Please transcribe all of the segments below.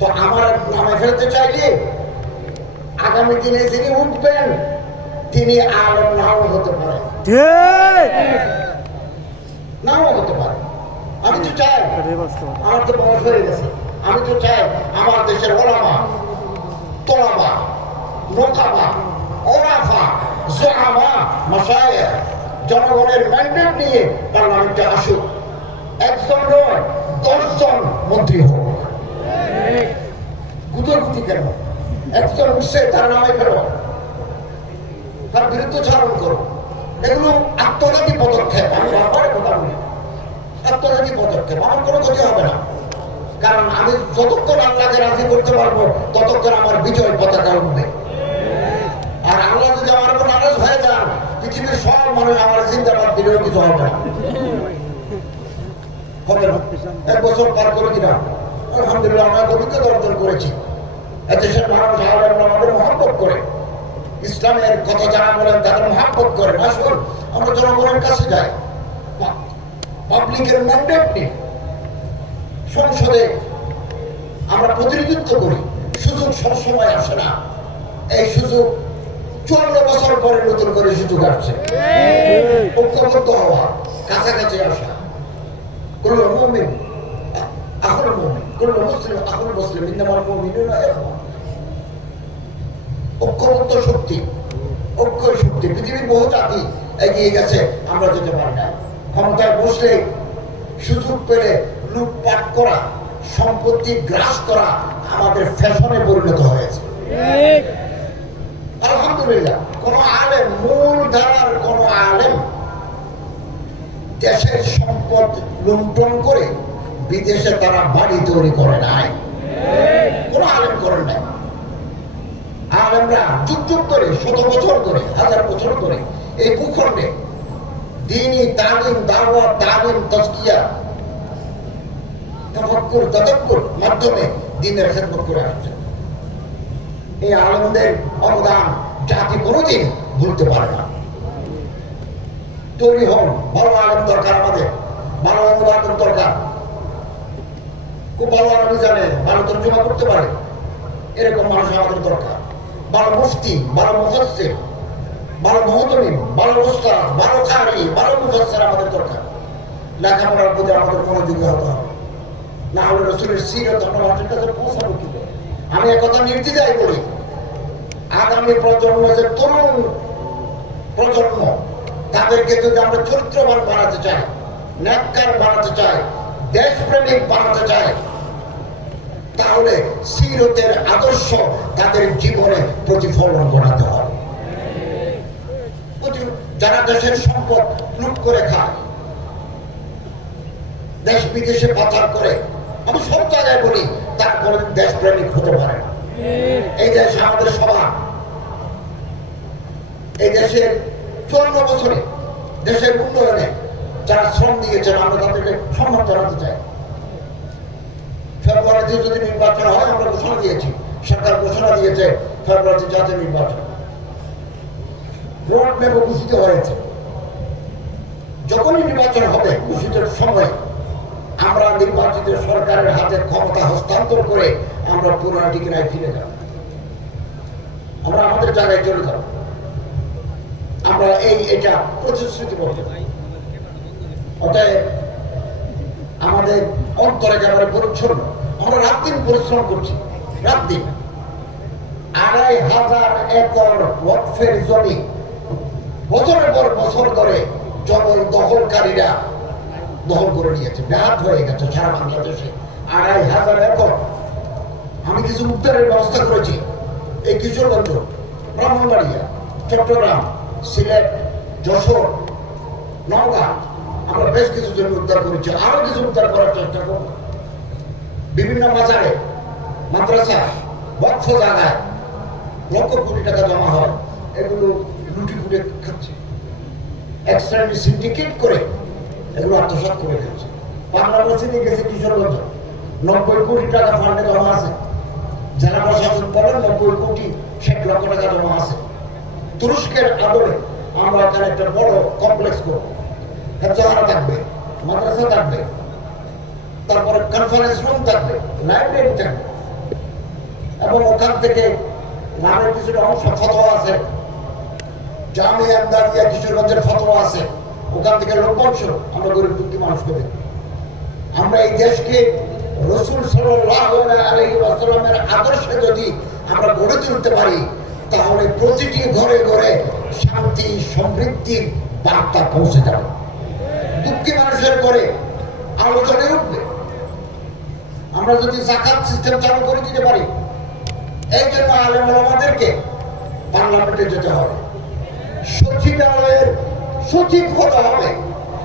তো আমার নামে ফেলতে চাইলে আগামী দিনে যিনি উঠবেন তিনি আলেম নাও হতে পারে, নাও হতে পারে। আমি তো চাই, আমার তো বয়স হয়ে গেছে, আমি তো চাই আমার দেশের ওলামা, তোলাবা, নোকাবা, ওরাফা, জামা, মাশায়েখ জনগণের ম্যান্ডেট নিয়ে পার্লামেন্টে আসুক। একজন নয় 10 জন মন্ত্রী হোক। গুজরগুতি কেন? একজন উঠছে তার নামে ফেলো, তার বিরুদ্ধে চারণ করো। এগুলো আত্মঘাতী পদক্ষেপ। আমি বারবার কথা বলি, আত্মঘাতী পদক্ষেপ। আমার কোনো ক্ষতি হবে না, কারণ আমি যতক্ষণ আল্লাহকে রাজি করতে পারবো ততক্ষণ আমার বিজয় পতাকা উঠবে। আর আল্লাহ যদি আমার উপর নারাজ হয়ে যান, পৃথিবীর সব মানুষ আমার জিন্দাবাদ দিলেও কিছু হবে না, হবে না। 1 বছর পার করে কিনা আলহামদুলিল্লাহ আমরা অভিজ্ঞতা অর্জন করেছি। দেশের মানুষ আমাদের মহব্বত করে, ইসলামের কথা যারা বলেন তাদের মহব্বত করে। আসুন আমরা জনগণের কাছে যাই, পাবলিকের ম্যান্ডেট নিই, সংসদে আমরা প্রতিনিধিত্ব করি। সুযোগ সবসময় আসে না, এই সুযোগ 54 বছর পরে নতুন করে সুযোগ আসছে। ঐক্যবদ্ধ হওয়া, কাছাকাছি আসা। কুল্লু মুমিন আখুল মুমিন, কুল্লু মুসলিম আখুল মুসলিম, ইন্নামাল মুমিনুনা ইখওয়া। ঐক্যবদ্ধ শক্তি, ঐক্য শক্তি। পৃথিবীর বহু জাতি এগিয়ে গেছে, আমরা যেতে পারি না। ক্ষমতায় বসলে সুযোগ পেলে লুটপাট করা, সম্পত্তি গ্রাস করা আমাদের ফ্যাশনে পরিণত হয়েছে। আলহামদুলিল্লাহ কোন আলেম, মূল ধারার কোন আলেম দেশের সম্পদ লুণ্ঠন করে বিদেশে তারা বাড়ি তৈরি করে নাই, কোন আলেম করেন নাই। আলেমরা যুগ যুগ করে, 100 বছর ধরে, 1000 বছর ধরে এই ভূখণ্ডে দ্বীনি তালিম, দাওয়াত, তালিম, তাজকিয়া, তাফাক্কুর, তাদাব্বুর মাধ্যমে দ্বীনের খেদমত করে আসছে। এই আলেমদের অবদান জাতি কোনোদিন ভুলতে পারে না। তৈরি হন, ভালো আলেম দরকার আমাদের, ভালো অনুবাদক দরকার। খুব ভালো আলেম জানে, ভালো তর্জমা করতে পারে, এরকম মানুষ আমাদের দরকার। ভালো মুফতি, ভালো মুফাসসির, ভালো মুহতামিম, ভালো উস্তাদ, ভালো কারি, ভালো মুফাসসির আমাদের দরকার। লেখাপড়ার প্রতি আমাদের মনোযোগী হতে হবে, না হলে রাসূলের সিরাত আমরা মানুষের কাছে পৌঁছাবো কি করে? আমি একথা নির্দ্বিধায় বলি, আগামী প্রজন্ম, যে তরুণ প্রজন্ম, তাদেরকে যদি আমরা চরিত্রবান বানাতে চাই, নেককার বানাতে চাই, দেশপ্রেমিক বানাতে চাই, তাহলে সিরতের আদর্শ তাদের জীবনে প্রতিফলন ঘটাতে হবে। যারা দেশের সম্পদ লুট করে খায়, দেশ বিদেশে পাচার করে, আমি সব জায়গায় বলি, তারপরে দেশপ্রেমিক হতে পারে না। এই দেশ আমাদের সবার, এই দেশের 54 বছরে দেশের উন্নয়নে যারা শ্রম দিয়েছেন, আমরা তাদেরকে সম্মান জানাতে চাই। ফেব্রুয়ারিতে যদি নির্বাচন হয়, আমরা ঘোষণা দিয়েছি, সরকার ঘোষণা দিয়েছে ফেব্রুয়ারিতে জাতীয় নির্বাচন, রোড ম্যাপও ঘোষিত হয়েছে। যখনই নির্বাচন হবে ঘোষিত সময়, আমরা নির্বাচিত সরকারের হাতে ক্ষমতা হস্তান্তর করে আমরা পুনরায় ঠিকানায় ফিরে যাব, আমরা আমাদের জায়গায় চলে যাব। আমরা এটা প্রতিশ্রুতিবদ্ধ। অতএব আমাদের অন্তর একেবারে পরিচ্ছন্ন। আমরা রাত দিন পরিশ্রম করছি, রাত দিন। 2500 একর ওয়াকফের জমি বছরের পর বছর ধরে জবর দখলকারীরা দখল করে নিয়েছে, ব্যাহত হয়ে গেছে সারা বাংলাদেশে। 2500 একর। আমি কিছু উদ্ধারের ব্যবস্থা করেছি, এই কিশোরগঞ্জ, ব্রাহ্মণবাড়িয়া, চট্টগ্রাম, সিলেট, যশোর, নওগাঁ, আমরা বেশ কিছু জমি উদ্ধার করেছি, আরো কিছু উদ্ধার করার চেষ্টা করব। বিভিন্ন বাজারে, মাদ্রাসা, ওয়াকফ জায়গায় লক্ষ কোটি টাকা জমা হয়, এগুলো লুটি ফুটে খাচ্ছে, এক শ্রেণীর সিন্ডিকেট করে এগুলো আত্মসাৎ করে খাচ্ছে। বাংলা মসজিদে গেছে কিশোরগঞ্জ, 90 কোটি টাকা ফান্ডে জমা আছে। জেলা প্রশাসন বলেন 90 কোটি 60 লক্ষ টাকা জমা আছে। তুরস্কের আদরে আমরা এখানে একটা বড় কমপ্লেক্স করবো, হেফজখানা থাকবে, মাদ্রাসা থাকবে, তারপরে কনফারেন্স রুম থাকবে, লাইব্রেরি থাকবে, এবং ওখান থেকে নামের কিছুটা অংশ ফতোয়া আছে, জামিয়া আন্দারিয়া কিশোরগঞ্জের ফতোয়া আছে, ওখান থেকে লভ্যাংশ আমরা গরিব দুঃখী মানুষকে দেব। আমরা এই দেশকে রাসূল সাল্লাল্লাহু আলাইহি ওয়াসাল্লামের আদর্শে যদি আমরা গড়ে তুলতে পারি, তাহলে প্রতিটি ঘরে ঘরে শান্তি সমৃদ্ধির বার্তা পৌঁছে যাবে। দুঃখী মানুষের ঘরে আলোচনা উঠবে। আমরা যদি যাকাত সিস্টেম চালু করে দিতে পারি, এই জন্য আলেম ওলামাদেরকে পার্লামেন্টে যেতে হবে, সচিবালয়ের সচিব হতে হবে।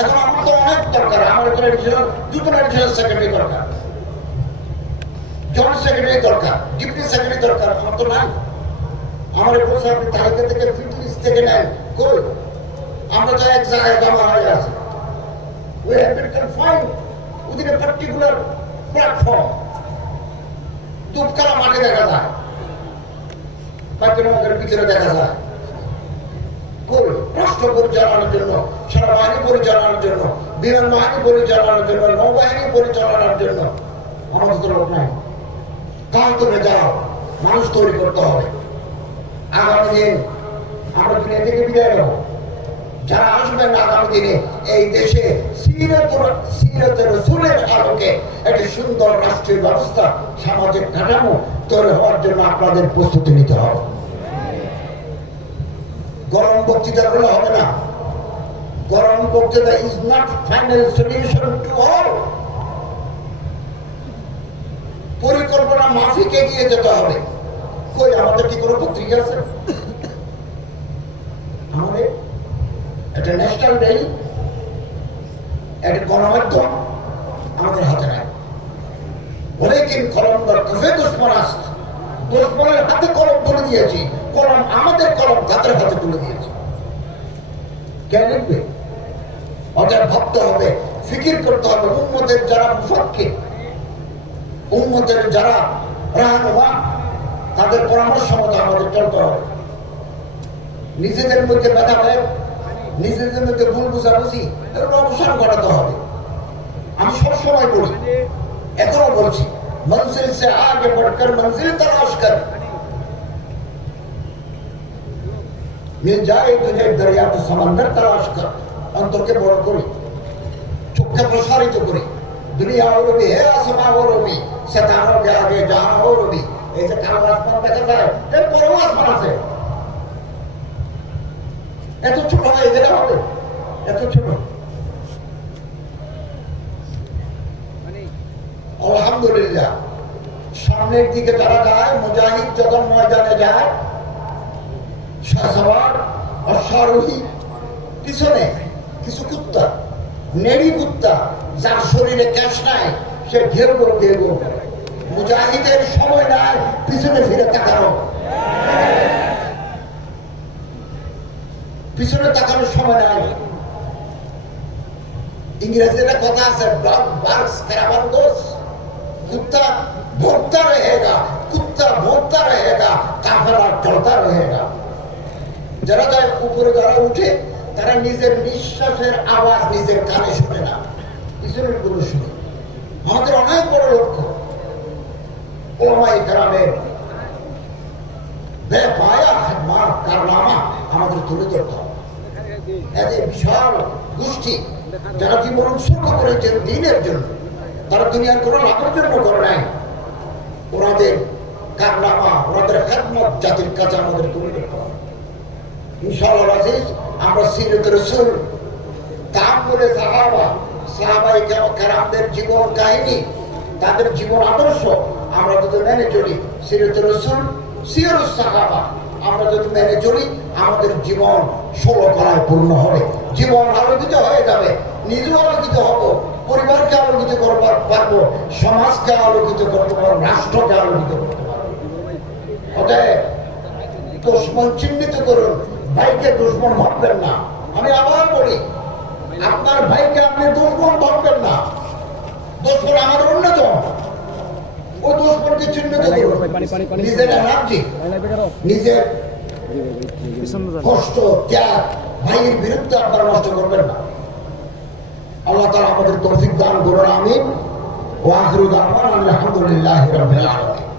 এখন আমার তো অনেক দরকার, আমার এখানে দুজন অ্যাডিশনাল সেক্রেটারি দরকার, জয়েন্ট সেক্রেটারি দরকার, ডিপুটি সেক্রেটারি দরকার, আমার তো নাই। আমার বলছে আপনি তালিকা থেকে ফিটনেস থেকে নেন, কই আমরা তো এক জায়গায় জমা হয়ে আছে। We have been confined within a particular platform. দুপকালা মাঠে দেখা যায়, পাকিস্তানের ভিতরে দেখা যায়। কই রাষ্ট্র পরিচালনার জন্য, সেনাবাহিনী পরিচালনার জন্য, বিমান বাহিনী পরিচালনার জন্য, নৌবাহিনী পরিচালনার জন্য আমাদের তো লোক নাই। কাল তুমি যাও, মানুষ তৈরি করতে হবে। আগামী দিন আমরা দুনিয়া থেকে বিদায় নেব, যারা আসবেন আগামী দিনে এই দেশে সিরাতের রাসূলের আলোকে একটি সুন্দর রাষ্ট্রীয় ব্যবস্থা, সামাজিক কাঠামো তৈরি হওয়ার জন্য আপনাদের প্রস্তুতি নিতে হবে। গরম বক্তৃতা গুলো হবে না। গরম বক্তৃতা is not final solution to all. পরিকল্পনা মাফিক এগিয়ে যেতে হবে। কই আমাদের কি কোনো পত্রিকা আছে? আমাদের একটা ন্যাশনাল ডেইলি, একটা গণমাধ্যম আমাদের হাতে নাই। অনেকদিন কলম কাফে দুশ্মন আসছে, দুশ্মনের হাতে কলম তুলে দিয়েছি, কলম আমাদের কলম তাদের হাতে তুলে দিয়েছি। কে লিখবে? ওদের ভাবতে হবে, ফিকির করতে হবে। উম্মতের যারা মুফাক্কির, উম্মতের যারা রাহনুমা, তাদের পরামর্শ মতো আমাদের চলতে হবে। নিজেদের মধ্যে ভেদাভেদ, নিজেদের মধ্যে ভুল বুঝাবুঝি, এগুলো অবসান ঘটাতে হবে। আমি সবসময় বলি, এখনো বলছি, মঞ্জিল সে আগে बढ़कर मंजिल तलाश कर, मिल जाए तुझे दरिया तो समंदर तलाश कर। অন্তরকে বড় করি, চোখকে প্রসারিত করি। দুনিয়া और भी है, आसमां और भी, सितारों के आगे जहां और भी। এই যে কালো আসমান দেখা যায়, এর পরেও আসমান আছে। এত ছোট হয়ে গেলে হবে? এত ছোট? আলহামদুলিল্লাহ, সামনের দিকে যারা যায়, মুজাহিদ যখন ময়দানে যায়, শাহসওয়ার অশ্বারোহী, পিছনে কিছু কুত্তা, নেড়ি কুত্তা, যার শরীরে ক্যাশ নাই, সে ঘেউ করে ঘেউ করে। মুজাহিদের সময় নাই পিছনে ফিরে তাকানো, পিছনে তাকানোর সময় নাই। इंग्रेजी में কথা আছে, डॉग बार्क्स कैरावानगोस, कुत्ता भौंकता रहेगा, कुत्ता भौंकता रहेगा, काफिला चलता रहेगा। যারা যায় উপরে যারা উঠে, তারা নিজের নিঃশ্বাসের আওয়াজ নিজের কানে শুনে না, পিছনের গুলো শুনে। আমাদের অনেক বড় লক্ষ্য ওলামায়ে কেরামের বেপায়া খেদমত কারনামা আমাদের তুলে ধরতে হবে। এদের বিশাল গোষ্ঠী যারা জীবন উৎসর্গ করেছেন দ্বীনের জন্য, তারা দুনিয়ার কোনো লাভের জন্য করে নাই। ওনাদের কারনামা, ওনাদের খেদমত জাতির কাছে আমাদের তুলে ধরতে হবে। ইনশাআল্লাহ আজিজ, আমরা সিরাত রাসূল, তাআম্মুলে সাহাবা, সাহাবায়ে কেরামদের জীবন কাহিনী, তাদের জীবন আদর্শ আমরা যদি মেনে চলি, সিরাত রাসূল, সিরাতুস সাহাবা আমরা যদি মেনে চলি, আমাদের জীবন 16 কলায় পূর্ণ হবে। জীবন আলোকিত হয়ে যাবে, নিজেও আলোকিত হব, পরিবারকে আলোকিত করতে পারবো, সমাজকে আলোকিত করতে পারবো, রাষ্ট্রকে আলোকিত করতে পারবো। অতএব দুশমন চিহ্নিত করুন, ভাইকে দুশমন ভাববেন না। আমি আবার বলি, আপনার ভাইকে আপনি দুশমন ভাববেন না। দুশমন আমাদের অন্যতম, ওই দুশমনকে চিহ্নিত করুন। নিজের এনার্জি, নিজের কষ্ট, ত্যাগ ভাইয়ের বিরুদ্ধে আপনারা নষ্ট করবেন না। আল্লাহ তাআলা আমাদের তৌফিক দান করুন, আমিন। ওয়া আখিরু দাওয়ানা আলহামদুলিল্লাহি রাব্বিল আলামিন।